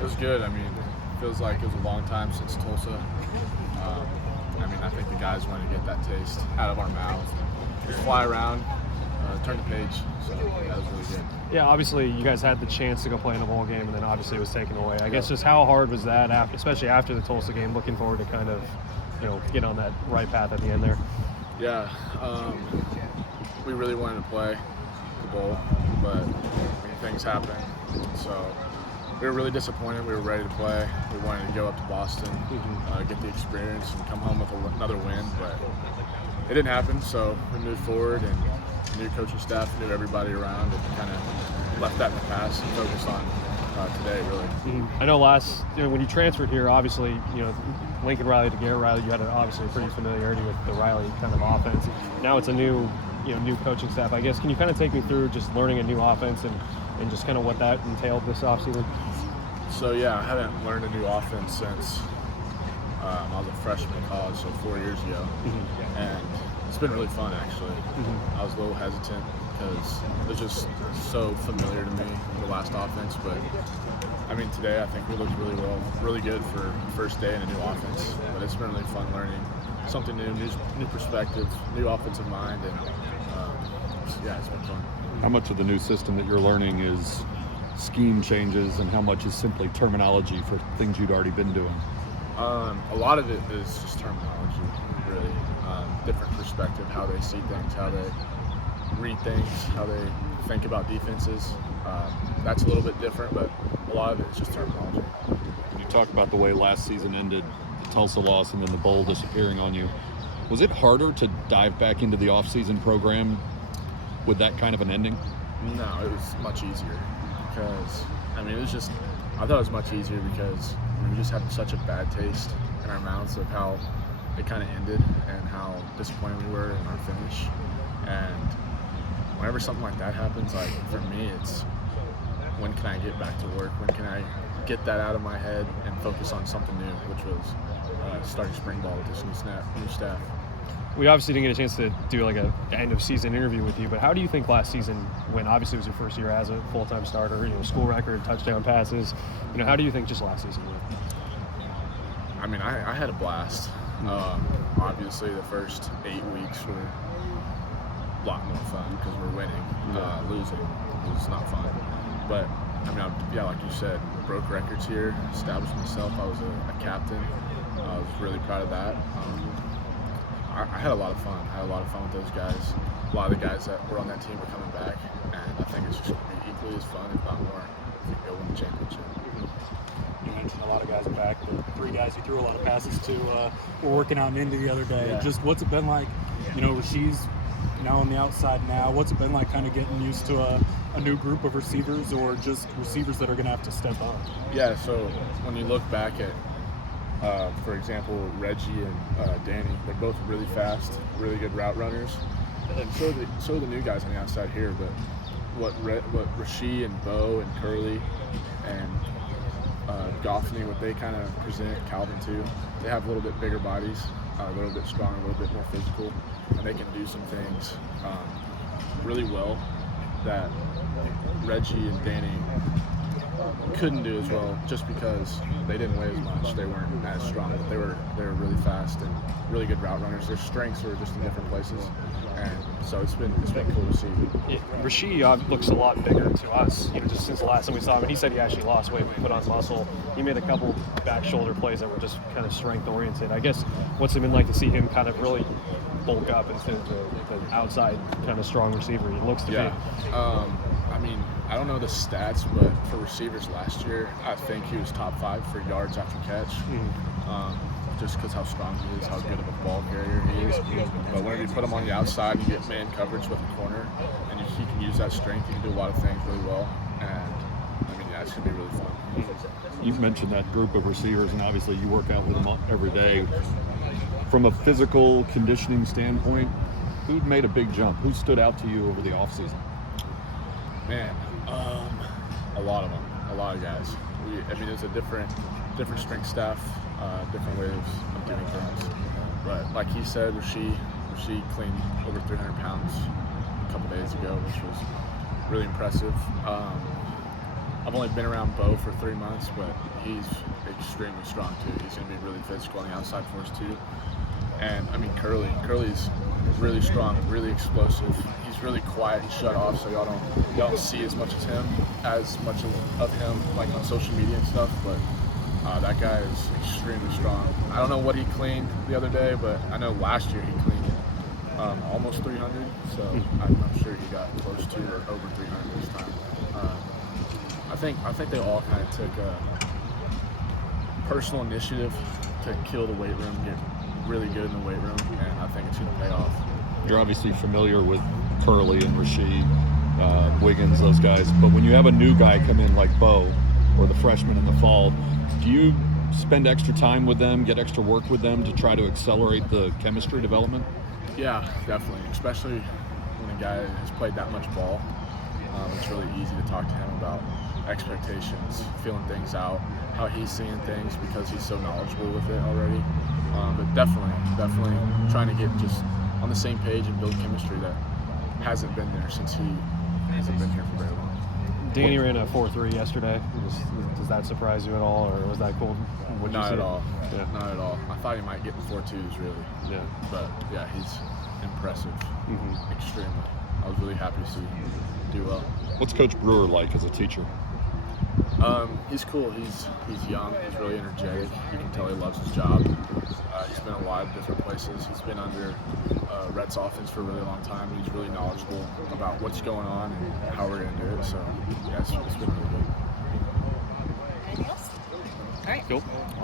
It was good. I mean, it feels like it was a long time since Tulsa. I think the guys wanted to get that taste out of our mouths. Just fly around, turn the page. So that was really good. Yeah, obviously you guys had the chance to go play in a bowl game, and then obviously it was taken away. I guess just how hard was that, especially after the Tulsa game? Looking forward to kind of, get on that right path at the end there. Yeah, we really wanted to play the bowl, but things happened. So we were really disappointed. We were ready to play. We wanted to go up to Boston, get the experience, and come home with another win. But it didn't happen, so we moved forward and new coaching staff, knew everybody around, and kind of left that in the past and focused on today, really. I know when you transferred here, obviously, Lincoln Riley to Garrett Riley, you had obviously a pretty familiarity with the Riley kind of offense. Now it's a new coaching staff. I guess, can you kind of take me through just learning a new offense and just kind of what that entailed this offseason? So, yeah, I haven't learned a new offense since I was a freshman in college, so 4 years ago. And it's been really fun, actually. I was a little hesitant because it was just so familiar to me, the last offense. But, today I think we looked really good for first day in a new offense. But it's been really fun learning something new perspective, new offensive mind, and it's been fun. How much of the new system that you're learning is scheme changes, and how much is simply terminology for things you'd already been doing? A lot of it is just terminology, really. Different perspective, how they see things, how they read things, how they think about defenses. That's a little bit different, but a lot of it is just terminology. You talked about the way last season ended, the Tulsa loss and then the bowl disappearing on you. Was it harder to dive back into the off-season program with that kind of an ending? No, it was much easier because, I thought it was much easier because we just had such a bad taste in our mouths of how it kind of ended and how disappointed we were in our finish. And whenever something like that happens, like for me, it's when can I get back to work? When can I get that out of my head and focus on something new, which was starting spring ball with this new staff. We obviously didn't get a chance to do like a end of season interview with you, but how do you think last season, when obviously it was your first year as a full-time starter, school record, touchdown passes, how do you think just last season went? I had a blast. Obviously the first 8 weeks were a lot more fun because we're winning. Losing was not fun. But like you said, broke records here, established myself. I was a captain. I was really proud of that. I had a lot of fun. I had a lot of fun with those guys. A lot of the guys that were on that team are coming back, and I think it's just going to be equally as fun, if not more, if we go win the championship. You mentioned a lot of guys are back. The 3 guys you threw a lot of passes to were working out in Indy the other day. Yeah. Just what's it been like? Rasheed's now on the outside now. What's it been like kind of getting used to a new group of receivers, or just receivers that are going to have to step up? Yeah, so when you look back at for example, Reggie and Danny, they're both really fast, really good route runners. And so are the new guys on the outside here, but what Rasheed and Bo and Curley and Goffney, what they kind of present, Calvin too, they have a little bit bigger bodies, a little bit stronger, a little bit more physical, and they can do some things really well that Reggie and Danny couldn't do as well, just because they didn't weigh as much. They weren't as strong, but they were really fast and really good route runners. Their strengths were just in different places, and so it's been cool to see. Rasheed looks a lot bigger to us, just since the last time we saw him. And he said he actually lost weight, put on muscle. He made a couple back shoulder plays that were just kind of strength oriented. I guess what's it been like to see him kind of really bulk up into the outside kind of strong receiver he looks to be? I don't know the stats, but for receivers last year, I think he was top 5 for yards after catch. Just because how strong he is, how good of a ball carrier he is. But whenever you put him on the outside, you get man coverage with the corner, and he can use that strength. He can do a lot of things really well, and it's going to be really fun. You've mentioned that group of receivers, and obviously you work out with them every day. From a physical conditioning standpoint, who made a big jump? Who stood out to you over the offseason? Man, a lot of them, a lot of guys. It's a different strength staff, different ways of doing things. But like he said, Rasheed cleaned over 300 pounds a couple days ago, which was really impressive. I've only been around Bo for 3 months, but he's extremely strong too. He's going to be really physical on the outside for us too. And I mean Curly's really strong, really explosive. He's really quiet and shut off, so y'all don't see as much of him like on social media and stuff. But that guy is extremely strong. I don't know what he cleaned the other day, but I know last year he cleaned almost 300. So I'm sure he got close to or over 300 this time. I think they all kind of took a personal initiative to kill the weight room, get really good in the weight room, and I think it's going to pay off. You're obviously familiar with Curly and Rasheed, Wiggins, those guys, but when you have a new guy come in like Bo or the freshman in the fall, do you spend extra time with them, get extra work with them to try to accelerate the chemistry development? Yeah, definitely, especially when a guy has played that much ball. It's really easy to talk to him about expectations, feeling things out, how he's seeing things because he's so knowledgeable with it already. But definitely trying to get just on the same page and build chemistry that hasn't been there since he hasn't been here for very long. Danny ran a 4.3 yesterday. Does that surprise you at all, or was that cool? Not at all. Yeah. Not at all. I thought he might get the 4.2s really. Yeah. But yeah, he's impressive. Extremely. I was really happy to see him do well. What's Coach Brewer like as a teacher? He's cool. He's young. He's really energetic. You can tell he loves his job. He's been a lot of different places. He's been under Rhett's offense for a really long time. He's really knowledgeable about what's going on and how we're going to do it. So, yeah, it's been really good. Anything else? All right. Cool. Awesome.